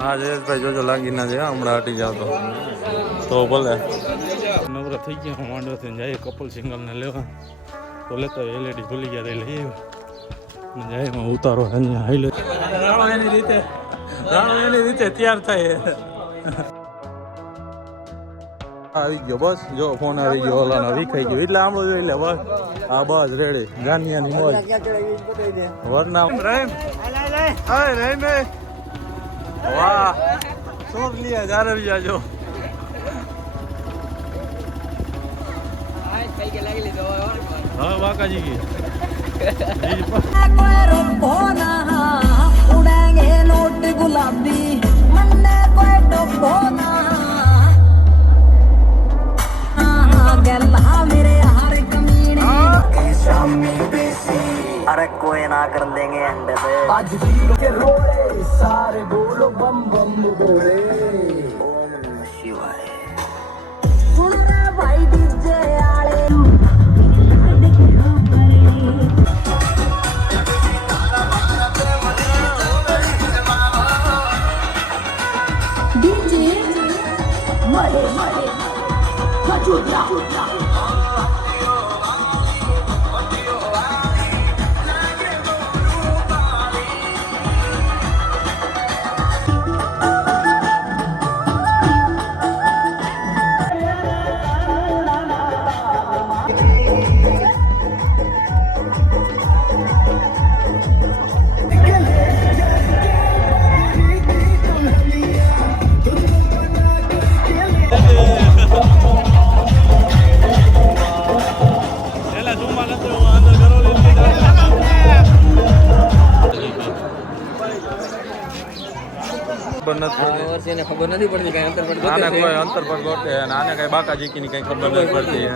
હા જયેશભાઈ જોજો લાગી ના જાય હમણાં હટી જાવ તો ભલે નવરા થઈ ગયા માંડો થઈને જાય કપલ સિંગલ ને લેવા તો લેતો એલઈડી ભૂલી ગયા લઈ જાય એમાં ઉતારો રાણો એની રીતે તૈયાર થાય આવી ગયો બસ જો ફોન આવી ગયો ઓલાનો વિખાઈ ગયો એટલે આમ જોઈ લે બસ હા બસ રેડી ગાનિયાની મોજ વરનામ રહીમ રહીમ વાહ શોખ लिया जा रहा जो हाँ बाकाजी की उड़ेंगे नोट गुलाबी मन्ने कोई टोपो ना मेरे हर कमीने अरे कोई ना कर देंगे अंडे से आज के रोड़े सारे बोलो बम बम बोले ओम शिवाय सुन रे भाई डीजे आले डीजे मरे मरे खजूरिया खबर नहीं पड़ती कहीं अंतर पर आने कोई अंतर पर गोटे है आने कहीं बाकाजी की नहीं कहीं खबर नहीं पड़ती है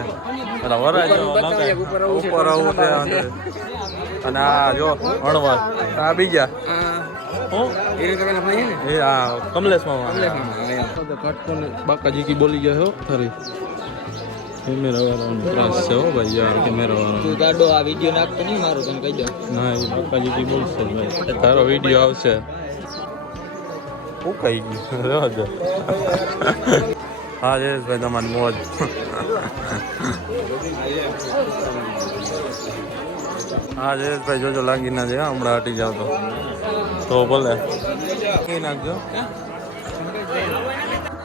अरे वरा जो ऊपर उठे અને આ જો હણવાર આ બીજા હું એ રીતે કને ભાઈ ને એ આ કમલેશમાં કટકોન બાકાજી કી બોલી ગયો હો ખરી કેમેરા વાળાનો ત્રાસ છે હો ભાઈ યાર કેમેરા વાળો તું ગાડો આ વિડિયો નાખતો નહીં મારો તને કહી દો ના એ બાકાજી કી બોલશે ભાઈ તારો વિડિયો આવશે કઈ ગયું હા જયેશભાઈ તમારી મોજ હા જયેશભાઈ જોજો લાગી ના જાય હમણાં હટી જાવ તો ભલે નાખજો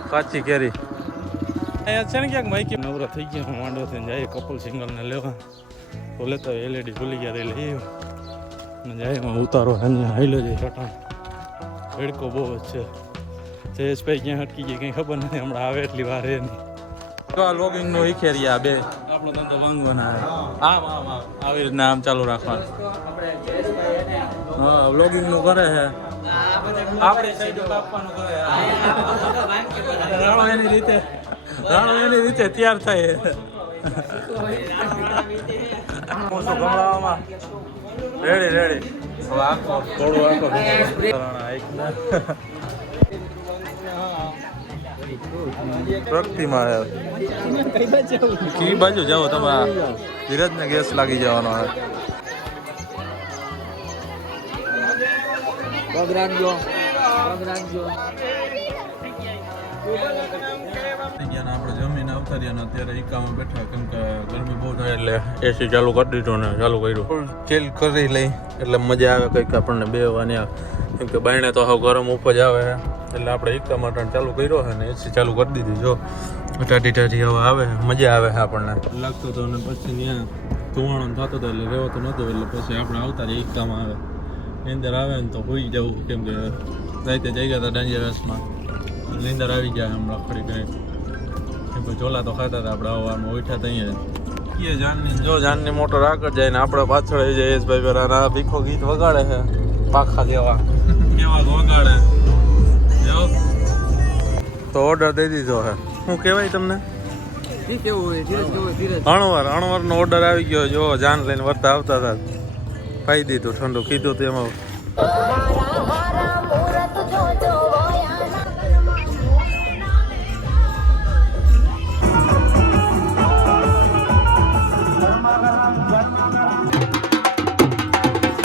કાચી કેરી અહીંયા છે ને ક્યાંક માઇકી નવરા થઈ ગયા માંડો થઈને જાય કપલ સિંગલ ને લેવા તો લેતો એલઈડી ભૂલી ગયા લઈ જાય એમાં ઉતારો હાઈલો જાય ચટાણ ભેડકો બહુ જ છે જયેશભાઈ ક્યાં અટકી ગઈ કંઈ ખબર નથી હમણાં આવે એટલી વાર એ નહીં તો આ લોગિંગનો ઈખેરિયા બે આપણો ધંધો વાંગો ના આમ આમ આમ આવી રીતના આમ ચાલુ રાખવાનું હા વ્લોગિંગનું કરે છે આપણી સાઈડ કાપવાનું કરે રાણો એની રીતે તૈયાર થાય ગમડામાં રેડી હવે આખો થોડું આખો પ્રગતિમાં કઈ બાજુ જાઓ તમે ધીરજને ગેસ લાગી જવાનો આપણે જમીન આવતા રહ્યા અત્યારે એકામાં બેઠા કેમ કે ગરમી બહુ થાય એટલે એસી ચાલુ કરી દીધું ને ચાલુ કર્યું ચીલ કરી લઈ એટલે મજા આવે કંઈક આપણને બેવાની કેમ કે બાયણે તો હાવ ગરમ ઉપજ આવે એટલે આપણે એકા માટે ચાલુ કર્યો છે ને એસી ચાલુ કરી દીધી જો ટાટી હવા આવે મજા આવે છે આપણને લાગતો હતો અને પછી ત્યાં ધુવાણો થતો હતો એટલે રહેવાતો નહોતો એટલે પછી આપણે આવતા રહ્યા એકામાં આવે નીંદર આવે ને તો હોઈ જવું કેમ કે રાતે જઈ ગયા હતા ડેન્જરસમાં નીંદર આવી જાય હમણાં ફરી કંઈ કેમ કે ચોલા તો ખાતા હતા આપણે આવવામાં ઉઠ્યા ત્યાં જો જાનની મોટર આગળ જાય ને આપણે પાછળ આવી જાય ભાઈ પેલા ભીખો ગીત વગાડે છે પાખા જેવા કેવા વગાડે જો તો ઓર્ડર દઈ દીધો છે શું કહેવાય તમને અણવરનો ઓર્ડર આવી ગયો જો જાન લઈને વર્તા આવતા હતા ખાઈ દીધું ઠંડુ કીધું તેમાં